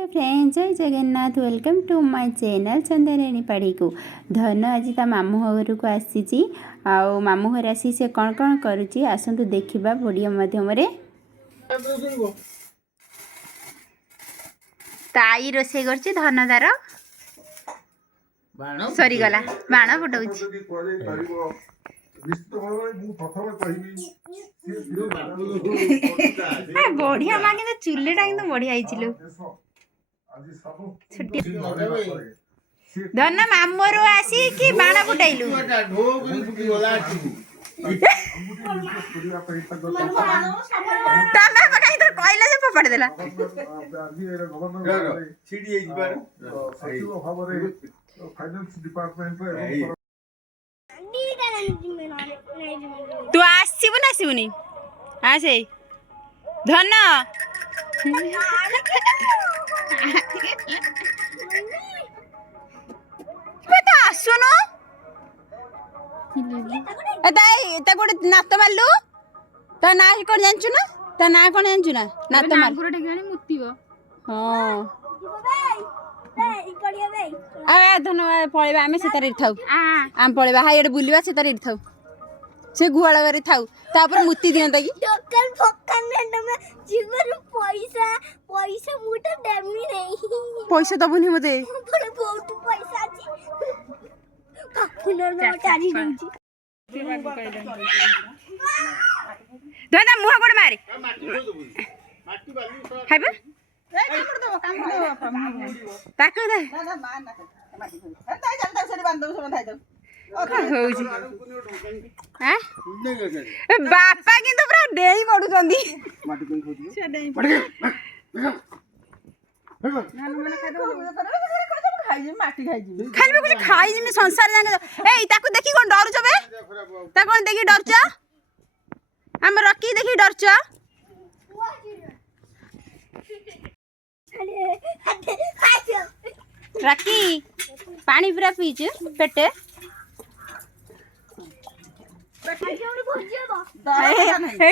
Hello friends, जय Jagannath. Welcome to my channel Chandanarani Padhi को। धन आज ता मामू घर को आसी मामू घर आसी से कौन कौन करुच्ची आसतु देखा वीडियो मध्यम ताई रोसे कर धन तार सरीगला बाण फुटाऊ बढ़िया माँ कि चूल्हा कि बढ़िया धन मामर आसी कि बाण फुटाइलु कहला से फोपाड़ी देला तू आसबु ना आसबुनि आसे धन आसुन गोटे नात मारू ता ना कौन जानचु ना ता ना कौन जानचु ना नात मार हाँ धन पलैबा आम से थाऊ आम पलैबा हाई बुलवा से थाऊ से गुहाल घरे थाऊ तापर मुति दियंता कि पैसा दबुनि मते दादा मुह गोड़ मारे खाइबा ताको दे बापा किंतु पूरा डेई पड़ुचंदी खाली कुछ खाई जिमी संसार जांगे ए ताको देखि कोन डर जबे ता कोन देखि डर छ हम रखी देखि डर छ रखी पानी पूरा पीछ पेटे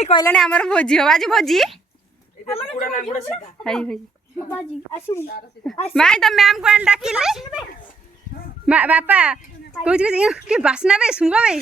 कहला ने हमर भोजी हो आज भोजी माय तो मैम को डाकिले बापा कुछ के बासना बे सुंगा बे